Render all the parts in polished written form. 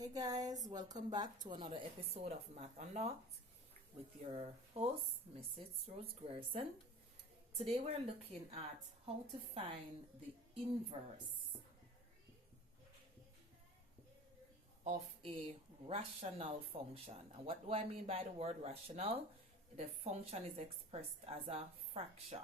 Hey guys, welcome back to another episode of Math Unlocked with your host, Mrs. Rhodes-Grierson. Today we're looking at how to find the inverse of a rational function. And what do I mean by the word rational? The function is expressed as a fraction.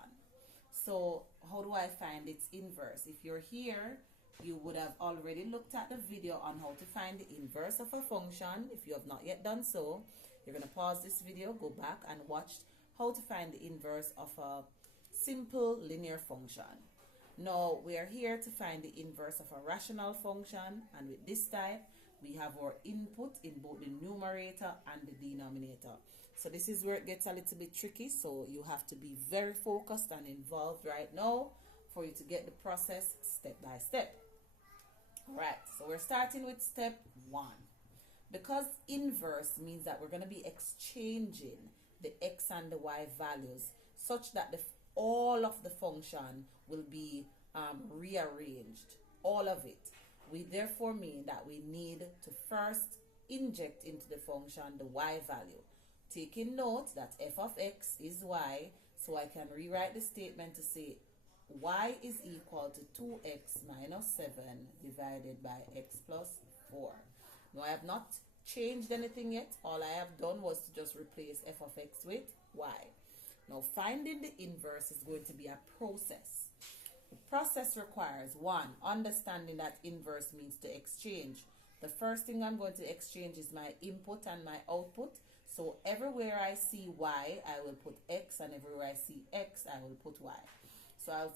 So how do I find its inverse? If you're here, you would have already looked at the video on how to find the inverse of a function. If you have not yet done so, you're going to pause this video, go back and watch how to find the inverse of a simple linear function. Now, we are here to find the inverse of a rational function, and with this type, we have our input in both the numerator and the denominator. So this is where it gets a little bit tricky, so you have to be very focused and involved right now for you to get the process step by step. Alright, so we're starting with step 1. Because inverse means that we're going to be exchanging the x and the y values such that all of the function will be rearranged, all of it. We therefore mean that we need to first inject into the function the y value. Taking note that f of x is y, so I can rewrite the statement to say y is equal to 2x minus 7 divided by x plus 4. Now, I have not changed anything yet. All I have done was to just replace f of x with y. Now, finding the inverse is going to be a process. The process requires 1. Understanding that inverse means to exchange. The first thing I'm going to exchange is my input and my output. So everywhere I see y, I will put x, and everywhere I see x, I will put y. So I'll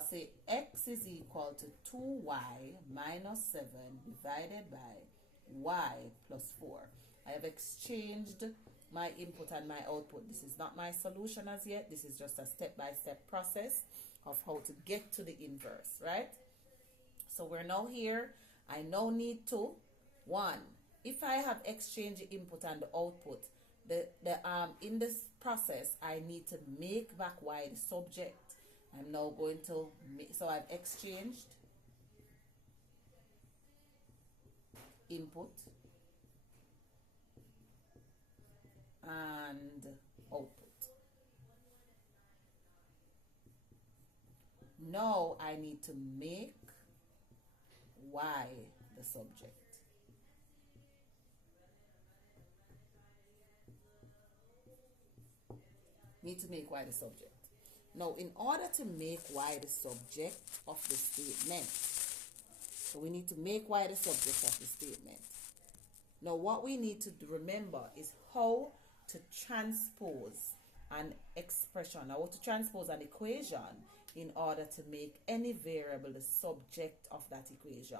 say x is equal to 2y minus 7 divided by y plus 4. I have exchanged my input and my output. This is not my solution as yet. This is just a step-by-step process of how to get to the inverse, right? So we're now here. I now need to, 1, if I have exchanged the input and the output, in this process, I need to make back y the subject. I'm now going to make, so I've exchanged input and output. Now I need to make y the subject. Need to make y the subject. Now, in order to make y the subject of the statement, so we need to make y the subject of the statement. Now, what we need to remember is how to transpose an expression, or to transpose an equation in order to make any variable the subject of that equation.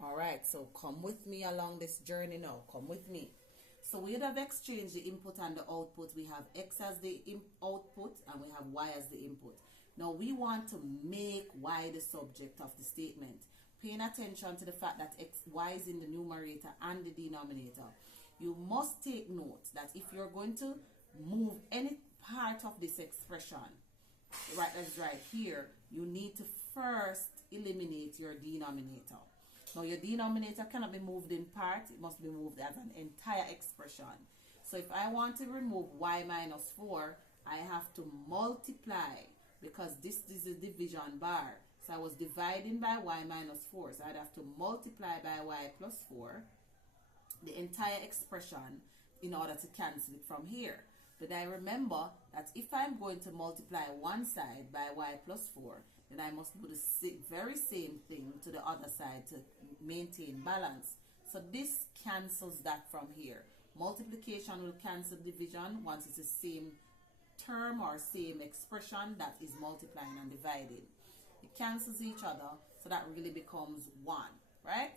Alright, so come with me along this journey now. Come with me. So we would have exchanged the input and the output. We have x as the output and we have y as the input. Now we want to make y the subject of the statement. Paying attention to the fact that y is in the numerator and the denominator. You must take note that if you're going to move any part of this expression, right as right here, you need to first eliminate your denominator. Now, your denominator cannot be moved in part. It must be moved as an entire expression. So, if I want to remove y minus 4, I have to multiply, because this is a division bar. So, I was dividing by y minus 4. So, I'd have to multiply by y plus 4, the entire expression, in order to cancel it from here. But I remember that if I'm going to multiply one side by y plus 4, then I must do the very same thing to the other side to maintain balance. So this cancels that from here. Multiplication will cancel division once it's the same term or same expression that is multiplying and dividing. It cancels each other, so that really becomes 1, right?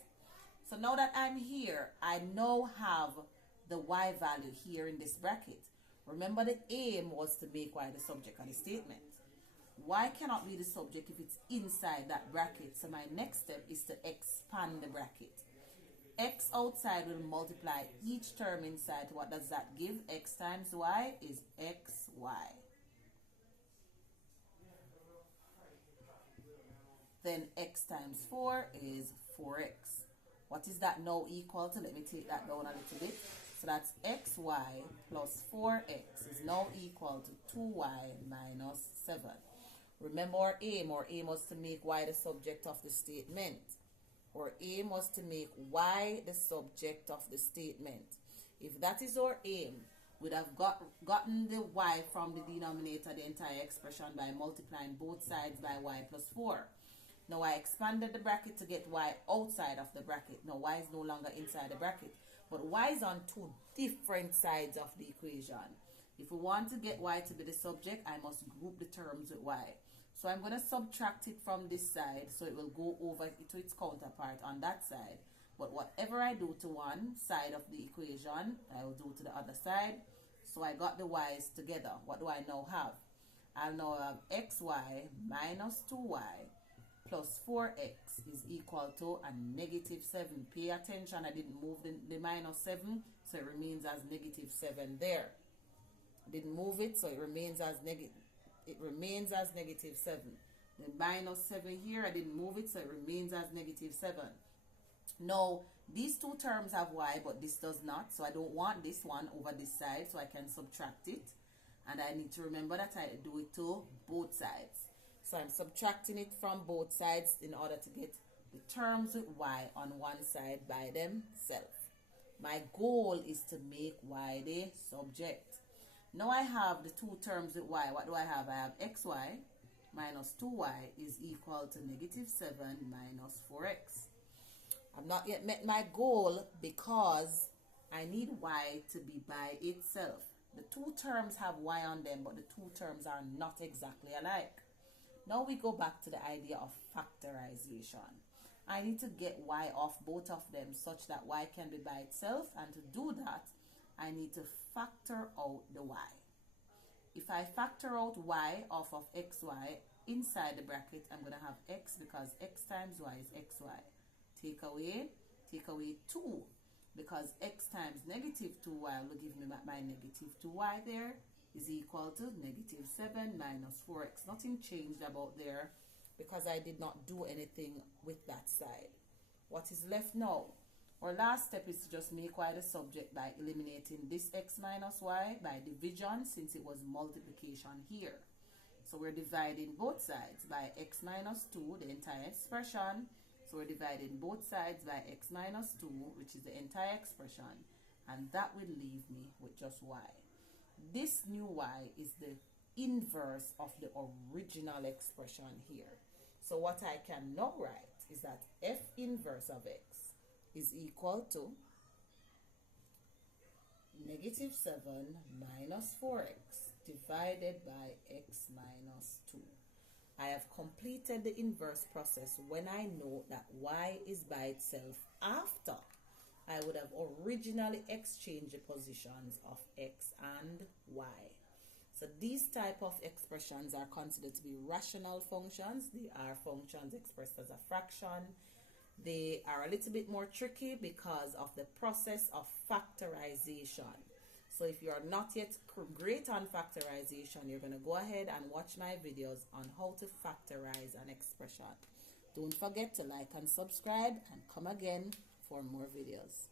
So now that I'm here, I now have the y value here in this bracket. Remember, the aim was to make y the subject of the statement. Y cannot be the subject if it's inside that bracket. So my next step is to expand the bracket. X outside will multiply each term inside. What does that give? X times y is xy. then x times 4 is 4x. What is that now equal to? Let me take that down a little bit. So that's xy plus 4x is now equal to 2y minus 7. Remember our aim was to make y the subject of the statement. Our aim was to make y the subject of the statement. If that is our aim, we'd have gotten the y from the denominator, the entire expression, by multiplying both sides by y plus 4. Now I expanded the bracket to get y outside of the bracket. Now y is no longer inside the bracket, but y is on two different sides of the equation. If we want to get y to be the subject, I must group the terms with y. So I'm going to subtract it from this side, so it will go over to its counterpart on that side. But whatever I do to one side of the equation, I will do to the other side. So I got the y's together. What do I now have? I now have xy minus 2y plus 4x is equal to a negative 7. Pay attention, I didn't move the minus 7, so it remains as negative 7 there. Didn't move it, so it remains as negative 7. The minus 7 here, I didn't move it, so it remains as negative 7. Now, these two terms have y, but this does not, so I don't want this one over this side, so I can subtract it. And I need to remember that I do it to both sides. So I'm subtracting it from both sides in order to get the terms with y on one side by themselves. My goal is to make y the subject. Now I have the two terms with y. What do I have? I have xy minus 2y is equal to negative 7 minus 4x. I've not yet met my goal because I need y to be by itself. The two terms have y on them, but the two terms are not exactly alike. Now we go back to the idea of factorization. I need to get y off both of them such that y can be by itself, and to do that, I need to factor out the y. If I factor out y off of xy inside the bracket, I'm going to have x because x times y is xy. Take away 2 because x times negative 2y will give me my negative 2y there is equal to negative 7 minus 4x. Nothing changed about there because I did not do anything with that side. What is left now? Our last step is to just make y the subject by eliminating this x minus y by division, since it was multiplication here. So we're dividing both sides by x minus 2, the entire expression. So we're dividing both sides by x minus 2, which is the entire expression. And that will leave me with just y. This new y is the inverse of the original expression here. So what I can now write is that f inverse of x is equal to negative 7 minus 4x divided by x minus 2. I have completed the inverse process when I know that y is by itself after I would have originally exchanged the positions of x and y. So these type of expressions are considered to be rational functions. They are functions expressed as a fraction. They are a little bit more tricky because of the process of factorization. So if you are not yet great on factorization, you're going to go ahead and watch my videos on how to factorize an expression. Don't forget to like and subscribe, and come again for more videos.